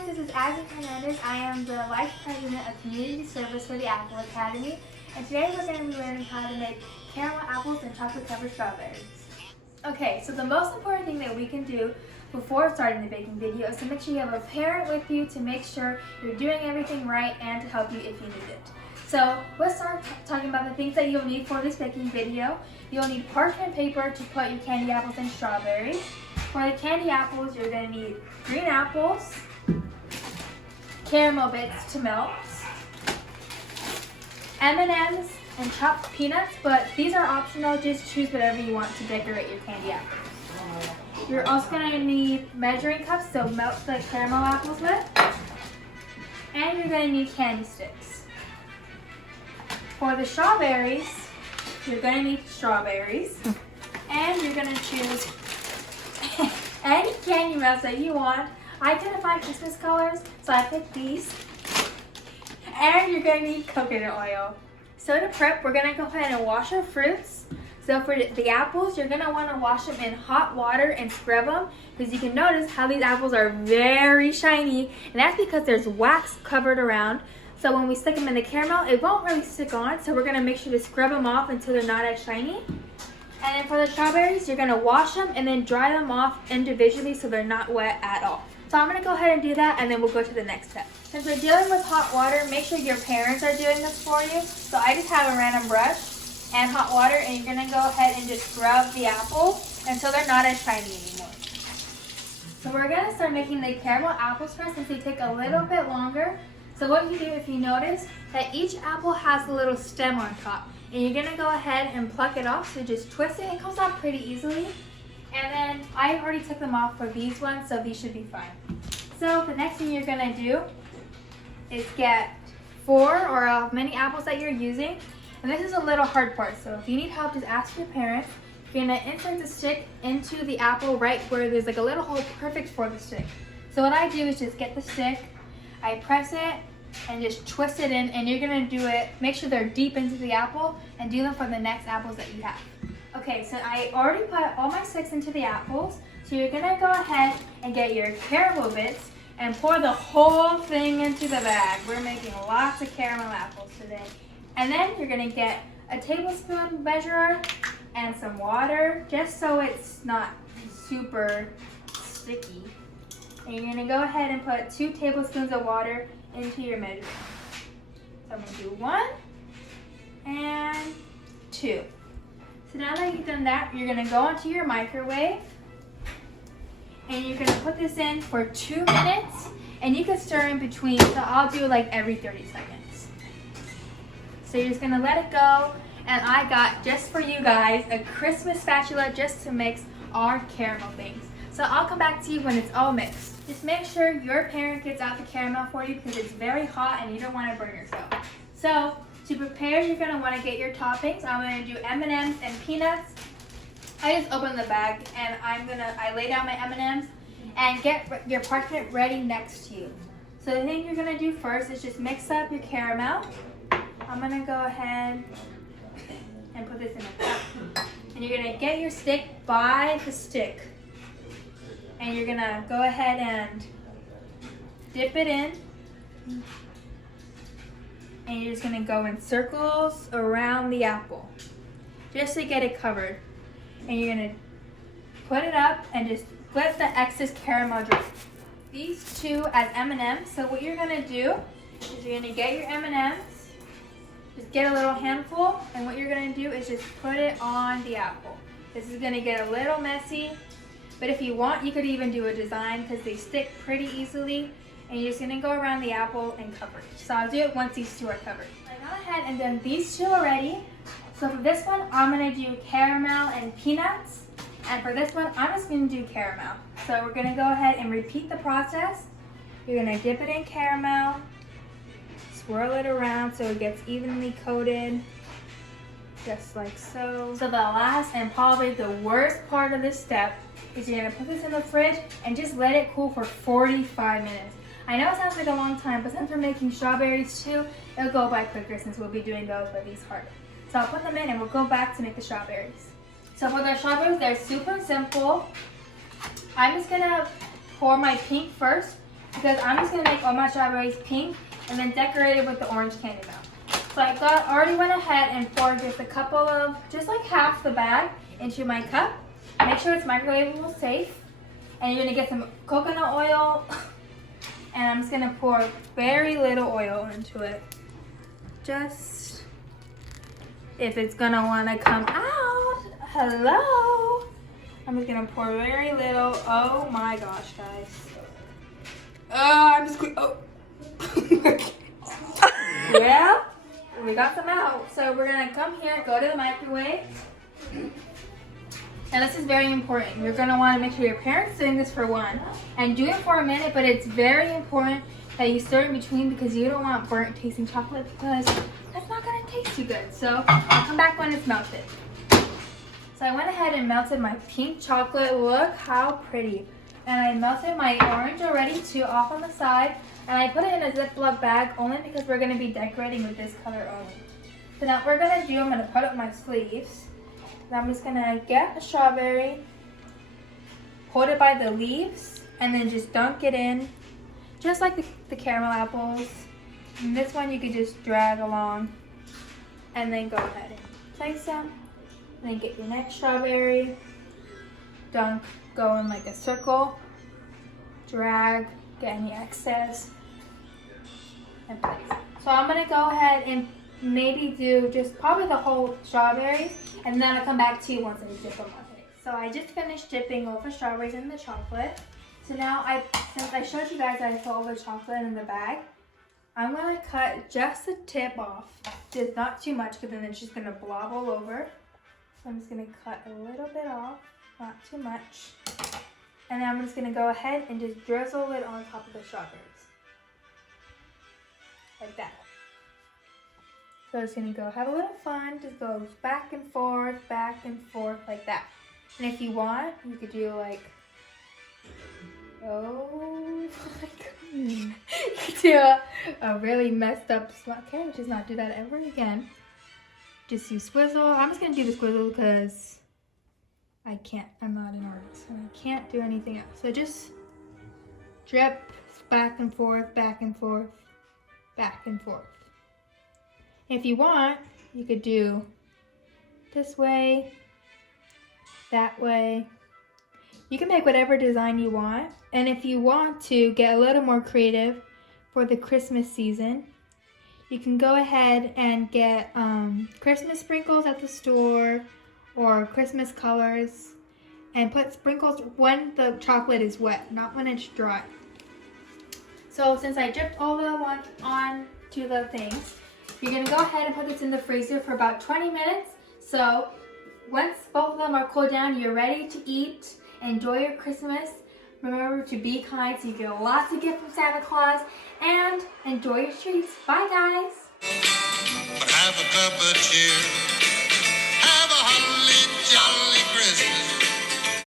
guys, this is Abbie Hernandez. I am the Vice President of Community Service for the Apple Academy, and today we're going to be learning how to make caramel apples and chocolate covered strawberries. Okay, so the most important thing that we can do before starting the baking video is to make sure you have a parent with you to make sure you're doing everything right and to help you if you need it. So let's start talking about the things that you'll need for this baking video. You'll need parchment paper to put your candy apples and strawberries. For the candy apples, you're going to need green apples, caramel bits to melt, M&Ms, and chopped peanuts, but these are optional. Just choose whatever you want to decorate your candy apples. You're also going to need measuring cups to melt the caramel apples with, and you're going to need candy sticks. For the strawberries, you're going to need strawberries, and you're going to choose any candy melts that you want. I couldn't find Christmas colors, so I picked these. And you're going to need coconut oil. So to prep, we're going to go ahead and wash our fruits. So for the apples, you're going to want to wash them in hot water and scrub them, because you can notice how these apples are very shiny, and that's because there's wax covered around. So when we stick them in the caramel, it won't really stick on, so we're going to make sure to scrub them off until they're not as shiny. And then for the strawberries, you're going to wash them and then dry them off individually so they're not wet at all. So I'm going to go ahead and do that, and then we'll go to the next step. Since we're dealing with hot water, make sure your parents are doing this for you. So I just have a random brush and hot water, and you're going to go ahead and just scrub the apples until they're not as shiny anymore. So we're going to start making the caramel apples first, since they take a little bit longer. So what you do, if you notice, that each apple has a little stem on top. And you're going to go ahead and pluck it off, so just twist it. It comes off pretty easily. And then I already took them off for these ones, so these should be fine. So the next thing you're going to do is get 4 or how many apples that you're using. And this is a little hard part, so if you need help, just ask your parents. You're going to insert the stick into the apple right where there's like a little hole perfect for the stick. So what I do is just get the stick, I press it, and just twist it in, and you're going to do it, make sure they're deep into the apple, and do them for the next apples that you have. Okay, so I already put all my sticks into the apples, so you're going to go ahead and get your caramel bits and pour the whole thing into the bag. We're making lots of caramel apples today. And then you're going to get a tablespoon measurer and some water, just so it's not super sticky. And you're going to go ahead and put 2 tablespoons of water into your measuring. So I'm going to do 1 and 2. So now that you've done that, you're going to go onto your microwave, and you're going to put this in for 2 minutes, and you can stir in between, so I'll do like every 30 seconds. So you're just going to let it go, and I got, just for you guys, a Christmas spatula just to mix our caramel things. So I'll come back to you when it's all mixed. Just make sure your parent gets out the caramel for you, because it's very hot and you don't want to burn yourself. So to prepare, you're going to want to get your toppings. I'm going to do M&Ms and peanuts. I just opened the bag, and I lay down my M&Ms, and get your parchment ready next to you. So the thing you're going to do first is just mix up your caramel. I'm going to go ahead and put this in a cup. And you're going to get your stick by the stick. And you're going to go ahead and dip it in. And you're just going to go in circles around the apple, just to get it covered. And you're going to put it up and just let the excess caramel dry. These 2 as M&Ms. So what you're going to do is you're going to get your M&Ms, just get a little handful, and what you're going to do is just put it on the apple. This is going to get a little messy, but if you want, you could even do a design, because they stick pretty easily. And you're just going to go around the apple and cover it. So I'll do it once these 2 are covered. I went ahead and done these 2 already. So for this one, I'm going to do caramel and peanuts. And for this one, I'm just going to do caramel. So we're going to go ahead and repeat the process. You're going to dip it in caramel, swirl it around so it gets evenly coated, just like so. So the last and probably the worst part of this step is you're going to put this in the fridge and just let it cool for 45 minutes. I know it sounds like a long time, but since we're making strawberries too, it'll go by quicker since we'll be doing those, but these harder. So I'll put them in and we'll go back to make the strawberries. So for the strawberries, they're super simple. I'm just gonna pour my pink first, because I'm just gonna make all my strawberries pink and then decorate it with the orange candy melt. So I already went ahead and poured just a couple of, just like half the bag into my cup. Make sure it's microwavable safe. And you're gonna get some coconut oil. And I'm just gonna pour very little oil into it. Just if it's gonna wanna come out. Hello. I'm just gonna pour very little. Oh my gosh, guys. I'm just yeah, we got some out. So we're gonna come here, go to the microwave. And this is very important. You're gonna wanna make sure your parents doing this for one and do it for a minute, but it's very important that you stir in between because you don't want burnt tasting chocolate because that's not gonna taste too good. So I'll come back when it's melted. So I went ahead and melted my pink chocolate. Look how pretty. And I melted my orange already too off on the side. And I put it in a Ziploc bag only because we're gonna be decorating with this color only. So now what we're gonna do, I'm gonna put up my sleeves. And I'm just gonna get a strawberry, hold it by the leaves, and then just dunk it in, just like the caramel apples. And this one you could just drag along and then go ahead and place them. And then get your next strawberry, dunk, go in like a circle, drag, get any excess, and place. So I'm gonna go ahead and maybe do just probably the whole strawberries, and then I'll come back to you once I dip them on it. So I just finished dipping all the strawberries in the chocolate. So now since I showed you guys I put all the chocolate in the bag, I'm gonna cut just the tip off, just not too much because then it's just gonna blob all over. So I'm just gonna cut a little bit off, not too much. And then I'm just gonna go ahead and just drizzle it on top of the strawberries. Like that. So it's gonna go have a little fun, just goes back and forth like that. And if you want, you could do like, oh my god. You could do a really messed up spot. Okay, let's just not do that ever again. Just use squizzle. I'm just gonna do the squizzle because I'm not an artist and I can't do anything else. So just drip back and forth, back and forth, back and forth. If you want, you could do this way, that way. You can make whatever design you want. And if you want to get a little more creative for the Christmas season, you can go ahead and get Christmas sprinkles at the store or Christmas colors and put sprinkles when the chocolate is wet, not when it's dry. So since I dripped all the one onto the things, you're gonna go ahead and put this in the freezer for about 20 minutes. So once both of them are cooled down, you're ready to eat. Enjoy your Christmas. Remember to be kind so you get a lot to get from Santa Claus. And enjoy your treats. Bye, guys. Have a cup of cheer.